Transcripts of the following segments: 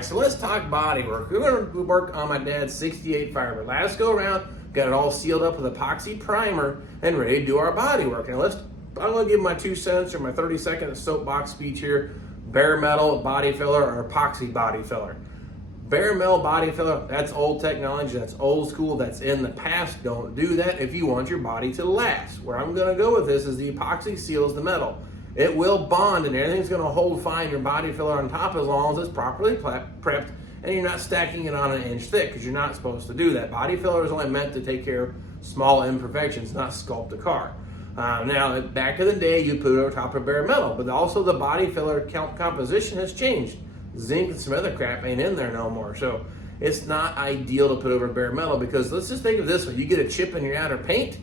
right, so let's talk body work. We're going to work on my dad's 68 Firebird. Last go around, got it all sealed up with epoxy primer and ready to do our body work. Now I'm going to give my 2 cents or my 30-second soapbox speech here. Bare metal body filler or epoxy body filler. Bare metal body filler, that's old technology, that's old school, that's in the past. Don't do that if you want your body to last. Where I'm going to go with this is the epoxy seals the metal. It will bond and everything's going to hold fine your body filler on top as long as it's properly prepped and you're not stacking it on an inch thick, because you're not supposed to do that. Body filler is only meant to take care of small imperfections, not sculpt a car. Now, back in the day, you put it over top of bare metal, but also the body filler composition has changed. Zinc and some other crap ain't in there no more, so it's not ideal to put over bare metal, because let's just think of this way. You get a chip in your outer paint,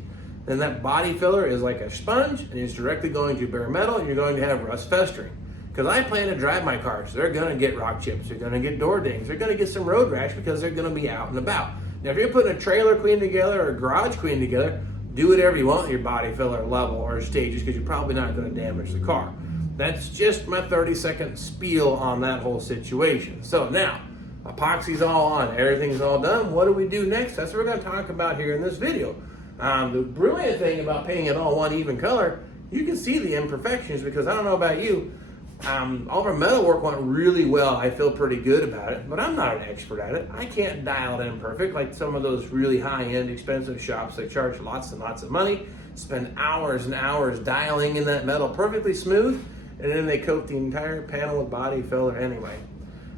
then that body filler is like a sponge and it's directly going to bare metal and you're going to have rust festering. Because I plan to drive my cars, they're going to get rock chips, they're going to get door dings, they're going to get some road rash because they're going to be out and about. Now, if you're putting a trailer clean together or a garage clean together, do whatever you want at your body filler level or stages, because you're probably not going to damage the car. That's just my 30-second spiel on that whole situation. So now, epoxy's all on, everything's all done. What do we do next? That's what we're going to talk about here in this video. The brilliant thing about painting it all one even color, you can see the imperfections, because I don't know about you, all of our metal work went really well. I feel pretty good about it, but I'm not an expert at it. I can't dial it in perfect like some of those really high-end expensive shops that charge lots and lots of money, spend hours and hours dialing in that metal perfectly smooth, and then they coat the entire panel with body filler anyway.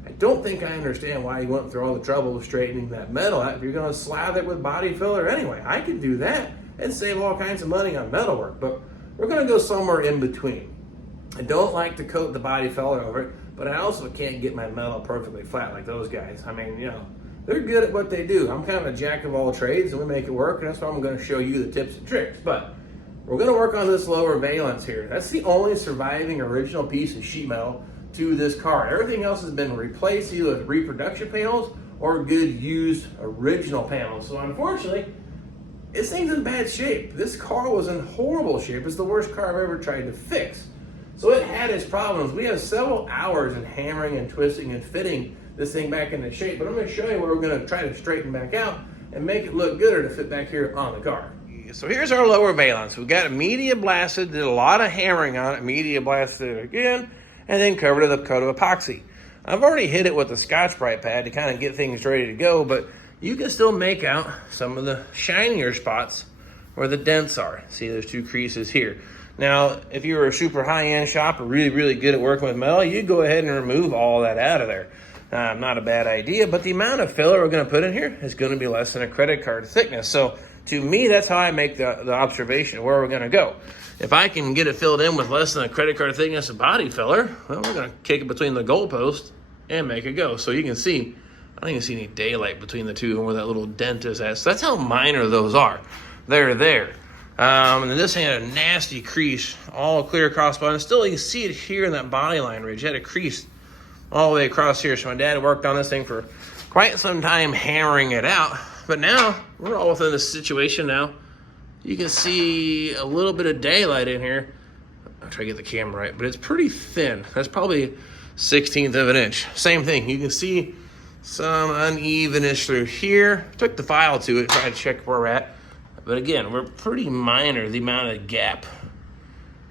I don't think I understand why you went through all the trouble of straightening that metal out if you're going to slather it with body filler anyway. I could do that and save all kinds of money on metal work, but we're going to go somewhere in between. I don't like to coat the body filler over it, but I also can't get my metal perfectly flat like those guys. I mean, you know, they're good at what they do. I'm kind of a jack of all trades, and we make it work, and that's why I'm going to show you the tips and tricks. But we're going to work on this lower valance here. That's the only surviving original piece of sheet metal to this car. Everything else has been replaced either with reproduction panels or good used original panels. So unfortunately, this thing's in bad shape. This car was in horrible shape. It's the worst car I've ever tried to fix. So it had its problems. We have several hours in hammering and twisting and fitting this thing back into shape, but I'm going to show you where we're going to try to straighten back out and make it look gooder to fit back here on the car. So here's our lower valance. We got it media blasted, did a lot of hammering on it, media blasted it again, and then covered it with a coat of epoxy. I've already hit it with a Scotch-Brite pad to kind of get things ready to go, but you can still make out some of the shinier spots where the dents are. See, there's 2 creases here. Now, if you were a super high-end shop or really, really good at working with metal, you go ahead and remove all that out of there. Not a bad idea, but the amount of filler we're going to put in here is going to be less than a credit card thickness. So to me, that's how I make the observation of where we're going to go. If I can get it filled in with less than a credit card thickness of body filler, well, we're going to kick it between the goalpost and make it go. So you can see, I don't even see any daylight between the two and where that little dent is at. So that's how minor those are. They're there. And then this thing had a nasty crease all clear across the bottom. Still, you can see it here in that body line ridge. It had a crease all the way across here. So my dad worked on this thing for quite some time hammering it out. But now, we're all within this situation now. You can see a little bit of daylight in here. I'll try to get the camera right, but it's pretty thin. That's probably 1/16 of an inch. Same thing, you can see some unevenness through here. Took the file to it, tried to check where we're at. But again, we're pretty minor, the amount of gap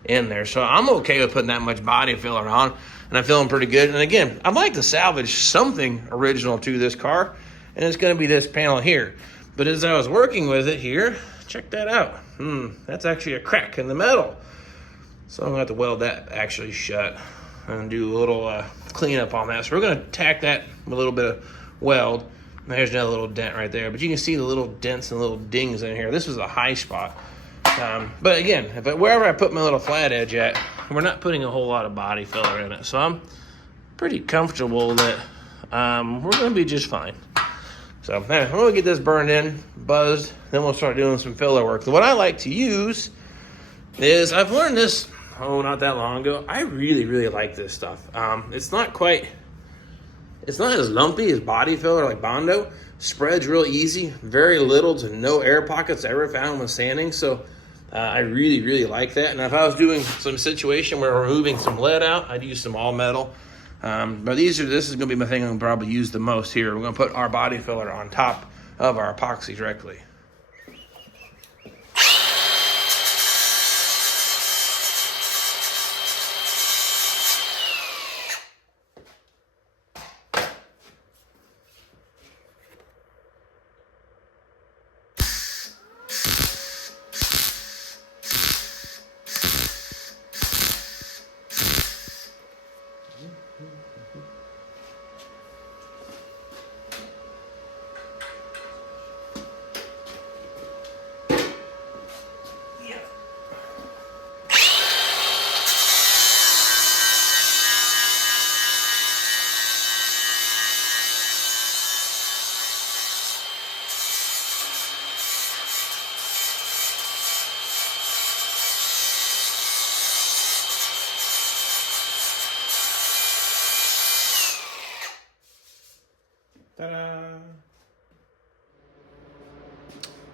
in there. So I'm okay with putting that much body filler on, and I'm feeling pretty good. And again, I'd like to salvage something original to this car, and it's going to be this panel here. But as I was working with it here, check that out. That's actually a crack in the metal. So I'm going to have to weld that actually shut and do a little cleanup on that. So we're going to tack that with a little bit of weld. There's another little dent right there, but you can see the little dents and little dings in here. This is a high spot. But again, wherever I put my little flat edge at, we're not putting a whole lot of body filler in it. So I'm pretty comfortable that we're going to be just fine. So I'm going to get this burned in, buzzed, then we'll start doing some filler work. So what I like to use is, I've learned this, not that long ago. I really, really like this stuff. It's not as lumpy as body filler like Bondo. Spreads real easy, very little to no air pockets ever found when sanding. So I really, really like that. And if I was doing some situation where we're removing some lead out, I'd use some all metal. But this is going to be my thing I'm going to probably use the most here. We're going to put our body filler on top of our epoxy directly. Ta-da!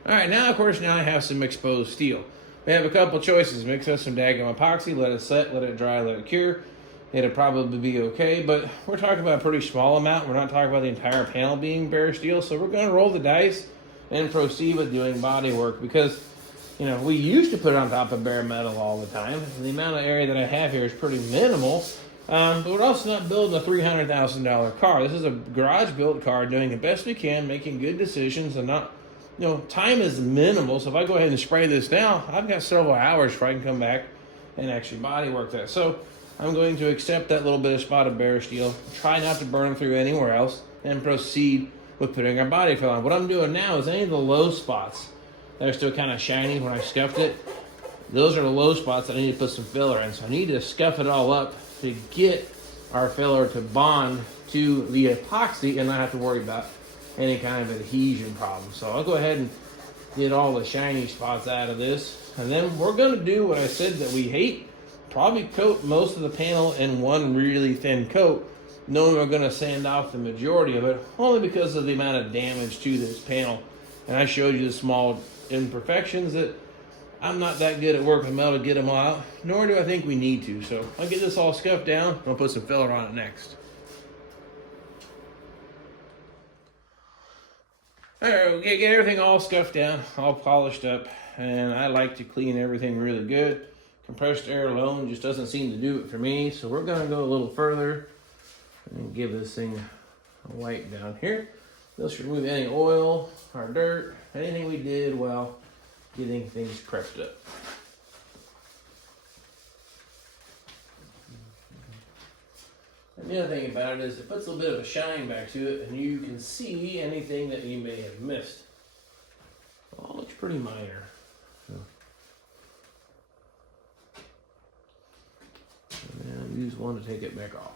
All right, now of course I have some exposed steel. We have a couple choices. Mix us some daggum epoxy, let it set, let it dry, let it cure. It'll probably be okay, but we're talking about a pretty small amount. We're not talking about the entire panel being bare steel, so we're going to roll the dice and proceed with doing body work because, you know, we used to put it on top of bare metal all the time. The amount of area that I have here is pretty minimal. But we're also not building a $300,000 car. This is a garage-built car, doing the best we can, making good decisions, and not, you know, time is minimal. So if I go ahead and spray this down, I've got several hours before I can come back and actually body work that. So I'm going to accept that little bit of spotted bare steel, try not to burn them through anywhere else, and proceed with putting our body fill on. What I'm doing now is any of the low spots that are still kind of shiny when I scuffed it, those are the low spots that I need to put some filler in. So I need to scuff it all up to get our filler to bond to the epoxy and not have to worry about any kind of adhesion problem. So I'll go ahead and get all the shiny spots out of this. And then we're going to do what I said that we hate. Probably coat most of the panel in one really thin coat, knowing we're going to sand off the majority of it, only because of the amount of damage to this panel. And I showed you the small imperfections that I'm not that good at working with metal to get them all out, nor do I think we need to. So I'll get this all scuffed down. I'll put some filler on it next. All right, we'll get everything all scuffed down, all polished up, and I like to clean everything really good. Compressed air alone just doesn't seem to do it for me, so we're going to go a little further and give this thing a wipe down here. This should remove any oil or dirt, anything we did while getting things prepped up. And the other thing about it is it puts a little bit of a shine back to it, and you can see anything that you may have missed. It all looks pretty minor. And use one to take it back off.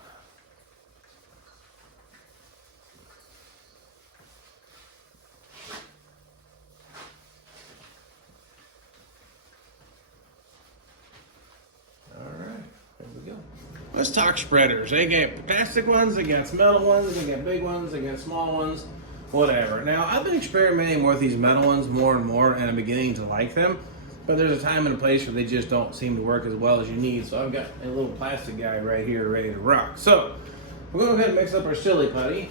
Let's talk spreaders. They got plastic ones, they got metal ones, they got big ones, they got small ones, whatever. Now, I've been experimenting with these metal ones more and more, and I'm beginning to like them. But there's a time and a place where they just don't seem to work as well as you need. So I've got a little plastic guy right here ready to rock. So we're going to go ahead and mix up our silly putty.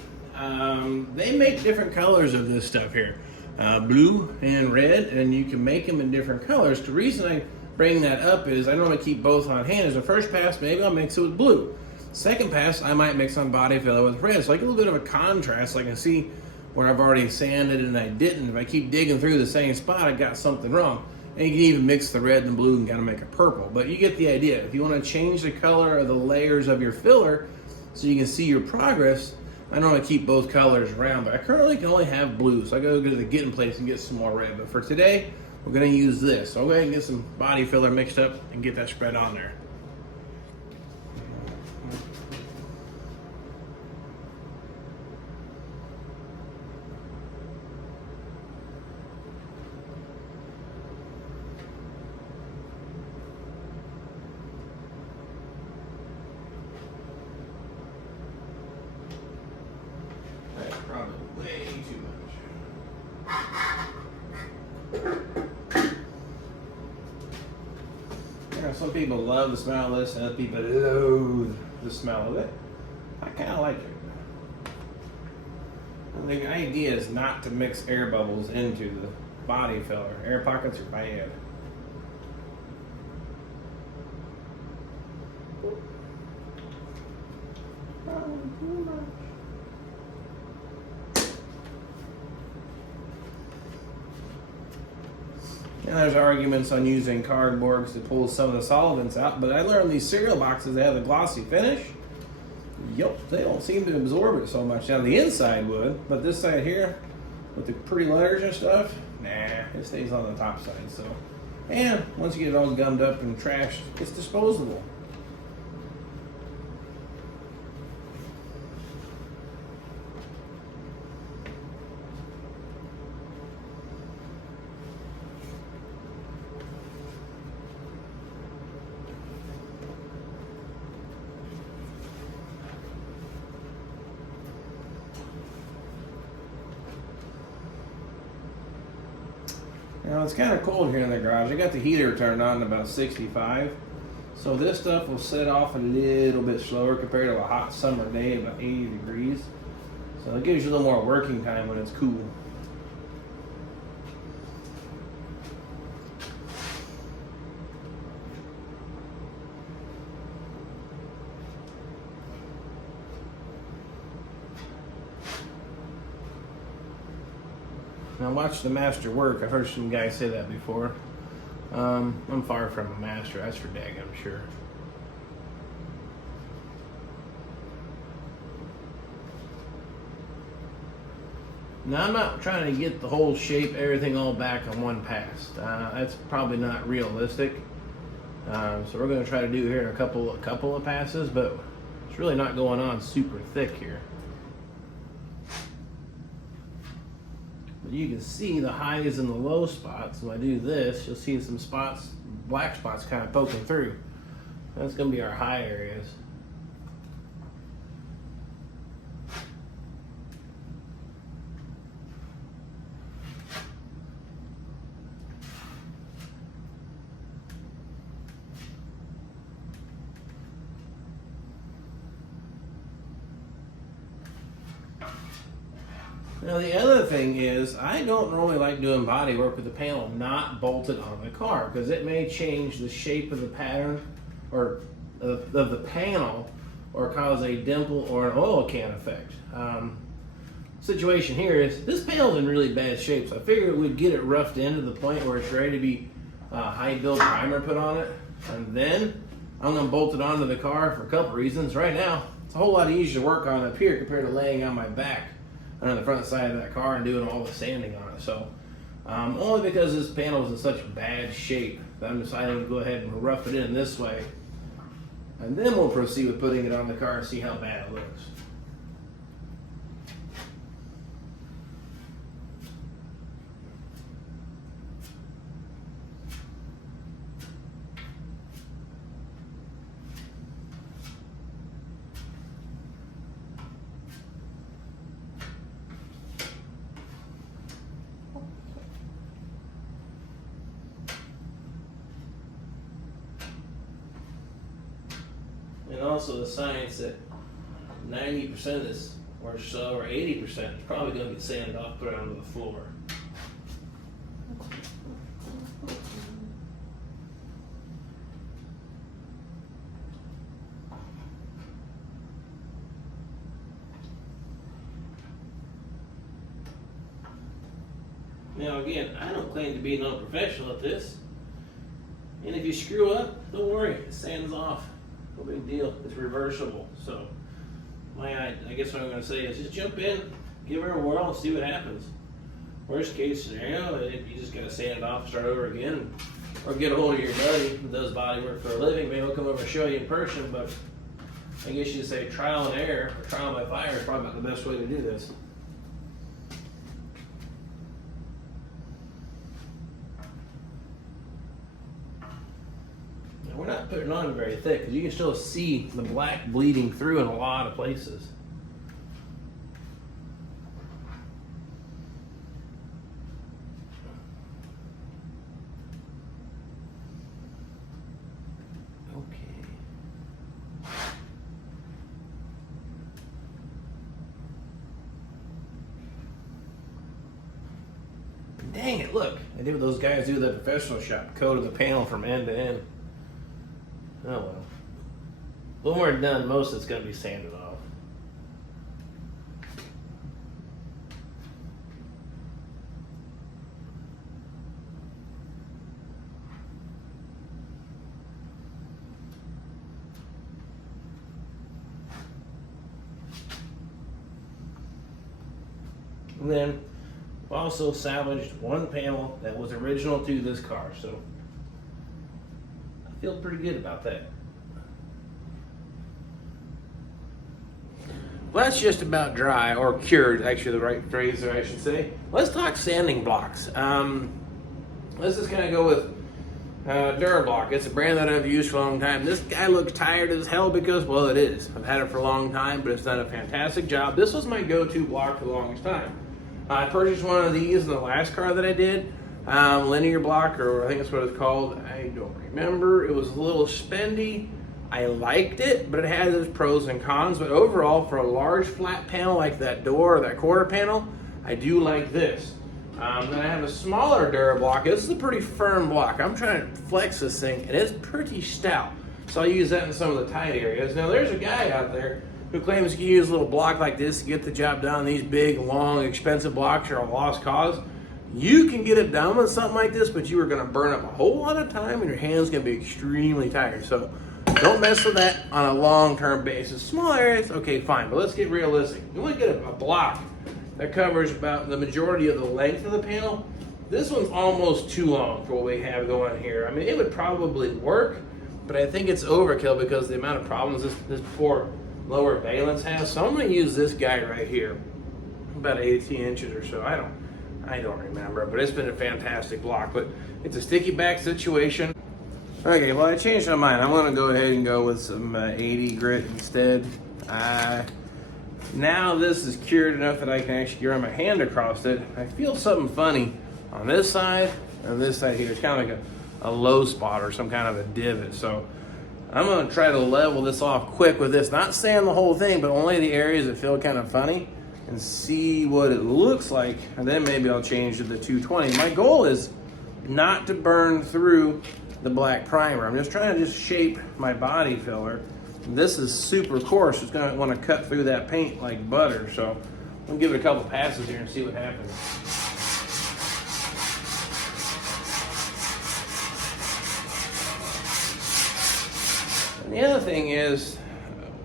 They make different colors of this stuff here. Blue and red, and you can make them in different colors. The reason I bring that up is I normally keep both on hand. As the first pass, maybe I'll mix it with blue. Second pass, I might mix on body filler with red. So like a little bit of a contrast. So I can see where I've already sanded and I didn't. If I keep digging through the same spot, I got something wrong. And you can even mix the red and blue and kind of make a purple. But you get the idea. If you want to change the color of the layers of your filler so you can see your progress, I normally keep both colors around. But I currently can only have blue. So I go to the getting place and get some more red. But for today, we're going to use this. So I'll go ahead and get some body filler mixed up and get that spread on there. That's probably way too much. Some people love the smell of this, and other people loathe the smell of it. I kind of like it. And the idea is not to mix air bubbles into the body filler. Air pockets are bad. And there's arguments on using cardboard to pull some of the solvents out, but I learned these cereal boxes, they have a glossy finish. Yep, they don't seem to absorb it so much. Now the inside would, but this side here, with the pretty letters and stuff, nah, it stays on the top side. So, and once you get it all gummed up and trashed, it's disposable. Now it's kind of cold here in the garage. I got the heater turned on at about 65. So this stuff will set off a little bit slower compared to a hot summer day at about 80 degrees. So it gives you a little more working time when it's cool. Now watch the master work. I've heard some guys say that before. I'm far from a master, that's for dang, I'm sure. Now I'm not trying to get the whole shape, everything all back on one pass. That's probably not realistic. So we're going to try to do here in a couple of passes, but it's really not going on super thick here. You can see the highs and the low spots. When I do this, you'll see some spots, black spots kind of poking through. That's going to be our high areas. Now the other thing is, I don't normally like doing body work with the panel not bolted on the car because it may change the shape of the pattern or of the panel or cause a dimple or an oil can effect. Situation here is this panel's in really bad shape, so I figured we'd get it roughed in to the point where it's ready to be high build primer put on it, and then I'm going to bolt it onto the car for a couple reasons. Right now, it's a whole lot easier to work on up here compared to laying on my back on the front side of that car and doing all the sanding on it. So only because this panel is in such bad shape that I'm deciding to go ahead and rough it in this way, and then we'll proceed with putting it on the car and see how bad it looks. And also the science that 90% of this, or so, or 80% is probably going to get sanded off, put onto the floor. Now again, I don't claim to be no professional at this. And if you screw up, don't worry, it sands off. No big deal. It's reversible. So, I guess what I'm going to say is just jump in, give her a whirl, and see what happens. Worst case scenario, you just got to sand it off, start over again, or get a hold of your buddy who does body work for a living. Maybe he'll come over and show you in person. But I guess you'd say trial and error, or trial by fire, is probably about the best way to do this. We're not putting it on very thick because you can still see the black bleeding through in a lot of places. Okay. Dang it, look. I did what those guys do at the professional shop. Coated the panel from end to end. Oh well. When we're done, most of it's going to be sanded off. And then also salvaged one panel that was original to this car, so I feel pretty good about that. Well, that's just about dry, or cured, actually the right phrase there, I should say. Let's talk sanding blocks. Let's just kind of go with Durablock. It's a brand that I've used for a long time. This guy looks tired as hell because, well, it is. I've had it for a long time, but it's done a fantastic job. This was my go-to block for the longest time. I purchased one of these in the last car that I did. Linear block, or I think that's what it's called. I don't remember. It was a little spendy. I liked it, but it has its pros and cons. But overall, for a large flat panel like that door or that quarter panel, I do like this. Then I have a smaller Durablock. This is a pretty firm block. I'm trying to flex this thing, and it's pretty stout. So I'll use that in some of the tight areas. Now, there's a guy out there who claims he can use a little block like this to get the job done. These big, long, expensive blocks are a lost cause. You can get it done with something like this, but you are going to burn up a whole lot of time, and your hand's going to be extremely tired. So don't mess with that on a long-term basis. Small areas, okay, fine, but let's get realistic. You want to get a block that covers about the majority of the length of the panel. This one's almost too long for what we have going here. I mean, it would probably work, but I think it's overkill because of the amount of problems this poor lower valance has. So I'm going to use this guy right here, about 18 inches or so. I don't remember, but it's been a fantastic block. But it's a sticky back situation. Okay, well, I changed my mind. I'm going to go ahead and go with some 80 grit instead. Now this is cured enough that I can actually run my hand across it. I feel something funny on this side and this side here. It's kind of like a low spot or some kind of a divot. So I'm going to try to level this off quick with this. Not sand the whole thing, but only the areas that feel kind of funny, and see what it looks like. And then maybe I'll change to the 220. My goal is not to burn through the black primer. I'm just trying to shape my body filler. This is super coarse. It's going to want to cut through that paint like butter. So I'm going to give it a couple passes here and see what happens. And the other thing is,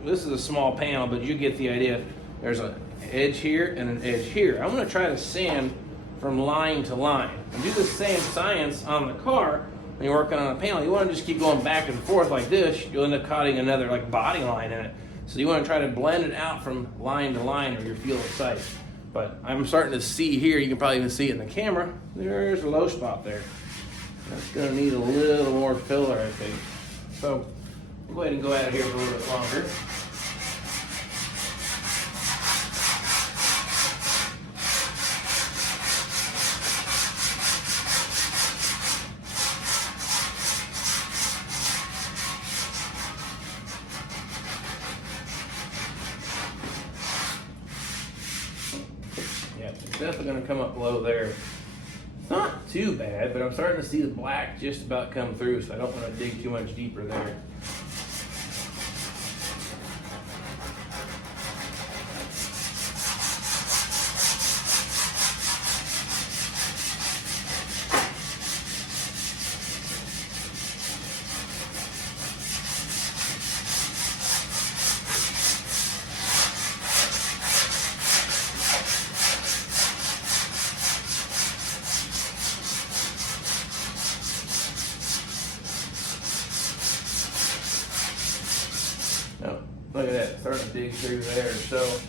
this is a small panel, but you get the idea. There's an edge here and an edge here. I'm going to try to sand from line to line and do the same science on the car. When you're working on a panel, you want to just keep going back and forth like this. You'll end up cutting another like body line in it. So you want to try to blend it out from line to line, or your field of sight. But I'm starting to see here, you can probably even see it in the camera, there's a low spot there. That's going to need a little more filler, I think. So I'll go ahead and go out of here for a little bit longer. Definitely going to come up low there. It's not too bad, but I'm starting to see the black just about come through, so I don't want to dig too much deeper there. Look at that, starting to dig through there. So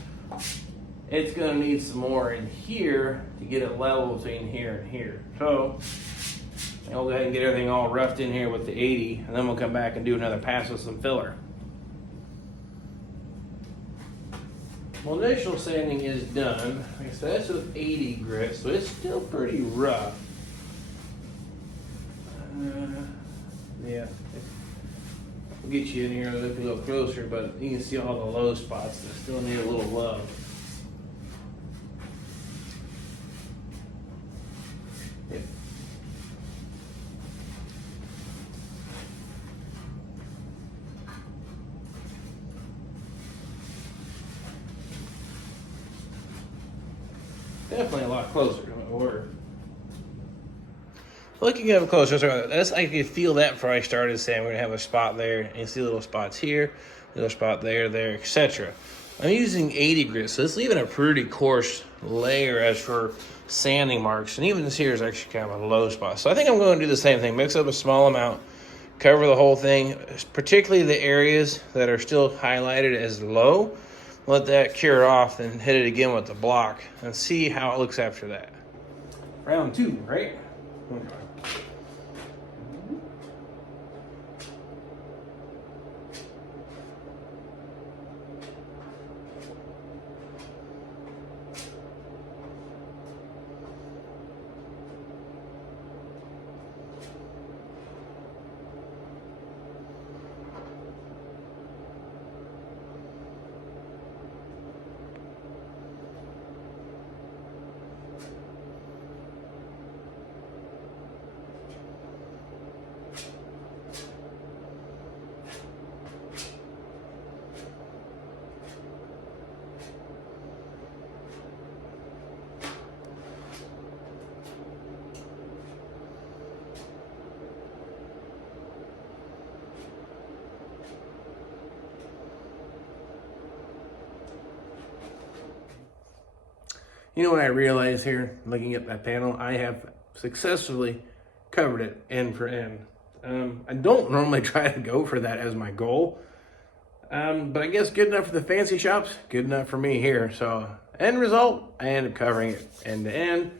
it's going to need some more in here to get it level between here and here. So I'll go ahead and get everything all roughed in here with the 80, and then we'll come back and do another pass with some filler. Well, initial sanding is done. Like I said, that's with 80 grit, so it's still pretty rough. Yeah. We'll get you in here a little closer, but you can see all the low spots that still need a little love. definitely a lot closer to my order. Looking up closer, that's I could feel that before I started saying we're gonna have a spot there, and you see little spots here, little spot there, etc. I'm using 80 grit, so it's leaving a pretty coarse layer as for sanding marks, and even this here is actually kind of a low spot. So I think I'm going to do the same thing, mix up a small amount, cover the whole thing, particularly the areas that are still highlighted as low. Let that cure off, then hit it again with the block and see how it looks after that. Round 2, right? Okay. You know what I realize here, looking at that panel, I have successfully covered it end for end. I don't normally try to go for that as my goal, but I guess good enough for the fancy shops, good enough for me here. So end result, I end up covering it end to end.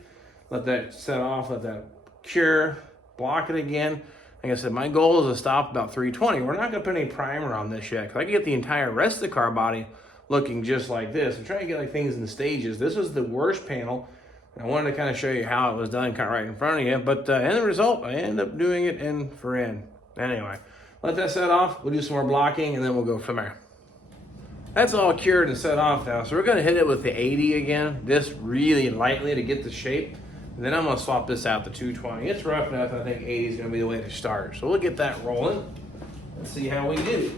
Let that set off, let that cure, block it again. Like I said, my goal is to stop about 320. We're not gonna put any primer on this yet, because I can get the entire rest of the car body looking just like this. I'm trying to get like things in stages. This was the worst panel. I wanted to kind of show you how it was done kind of right in front of you, but end result, I end up doing it end for end. Anyway, let that set off. We'll do some more blocking and then we'll go from there. That's all cured and set off now. So we're gonna hit it with the 80 again, just really lightly to get the shape. And then I'm gonna swap this out to 220. It's rough enough, I think 80 is gonna be the way to start. So we'll get that rolling. Let's see how we do.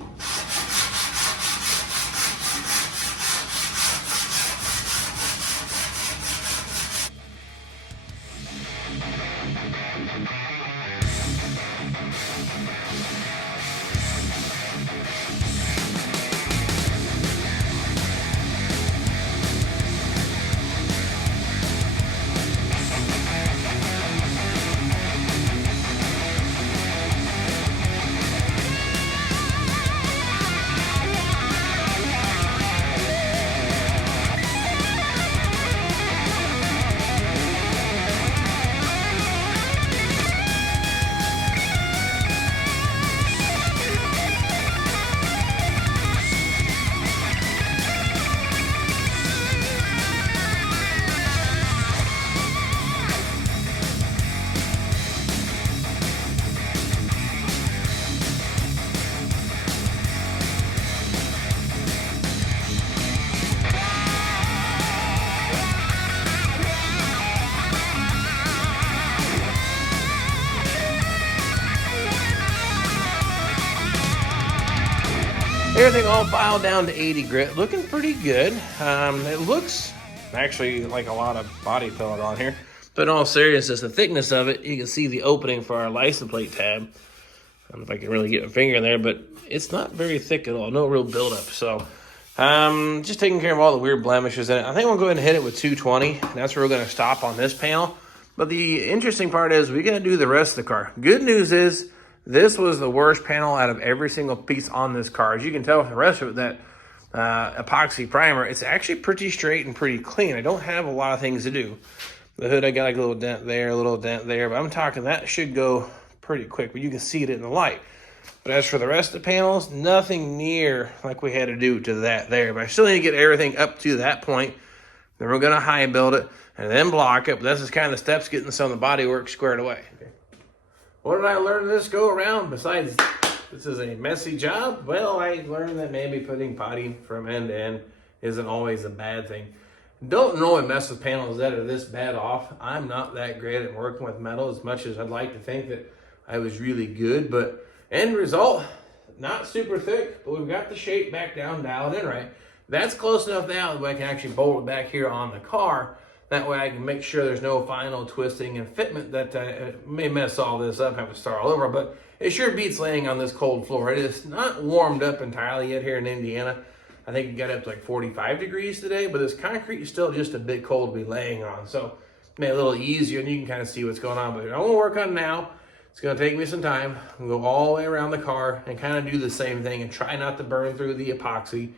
Everything all filed down to 80 grit, looking pretty good. It looks actually like a lot of body filler on here, but in all seriousness, the thickness of it, you can see the opening for our license plate tab. I don't know if I can really get my finger in there, but it's not very thick at all, no real buildup. So just taking care of all the weird blemishes in it. I think we'll go ahead and hit it with 220. That's where we're going to stop on this panel. But the interesting part is we got to do the rest of the car. Good news is this was the worst panel out of every single piece on this car. As you can tell from the rest of it, that epoxy primer, it's actually pretty straight and pretty clean. I don't have a lot of things to do. The hood, I got like a little dent there, a little dent there, but I'm talking that should go pretty quick, but you can see it in the light. But as for the rest of the panels, nothing near like we had to do to that there. But I still need to get everything up to that point. Then we're gonna high build it and then block it. But this is kind of the steps getting some of the body work squared away. Okay. What did I learn this go around besides this is a messy job? Well, I learned that maybe putting potting from end to end isn't always a bad thing. Don't normally mess with panels that are this bad off. I'm not that great at working with metal as much as I'd like to think that I was really good, but end result, not super thick, but we've got the shape back down, dialed in right. That's close enough now that I can actually bolt it back here on the car. That way I can make sure there's no final twisting and fitment that may mess all this up and have to start all over. But it sure beats laying on this cold floor. It is not warmed up entirely yet here in Indiana. I think it got up to like 45 degrees today, but this concrete is still just a bit cold to be laying on. So made it a little easier, and you can kind of see what's going on. But I'm going to work on it now. It's going to take me some time. I'm going to go all the way around the car and kind of do the same thing and try not to burn through the epoxy.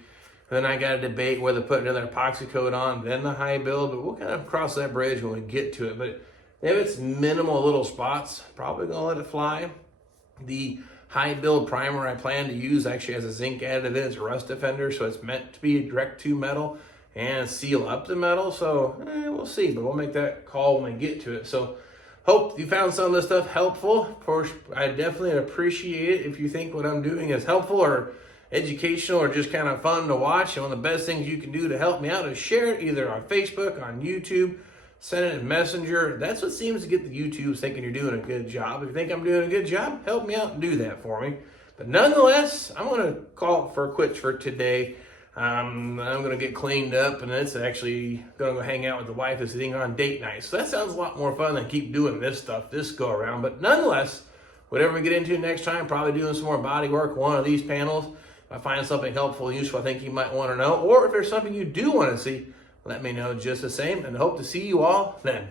Then I got to debate whether to put another epoxy coat on, then the high build, but we'll kind of cross that bridge when we get to it. But if it's minimal little spots, probably going to let it fly. The high build primer I plan to use actually has a zinc additive in it. It's a rust defender, so it's meant to be direct to metal and seal up the metal. So we'll see, but we'll make that call when we get to it. So hope you found some of this stuff helpful. Of course, I definitely appreciate it if you think what I'm doing is helpful or educational or just kind of fun to watch. And one of the best things you can do to help me out is share it either on Facebook, on YouTube, send it in Messenger. That's what seems to get the YouTubes thinking you're doing a good job. If you think I'm doing a good job, help me out and do that for me. But nonetheless, I'm going to call it for quits for today. I'm going to get cleaned up, and it's actually going to go hang out with the wife that's sitting on date night. So that sounds a lot more fun than keep doing this stuff this go around. But nonetheless, whatever we get into next time, probably doing some more body work, one of these panels. If I find something helpful and useful I think you might want to know, or if there's something you do want to see, let me know just the same, and hope to see you all then.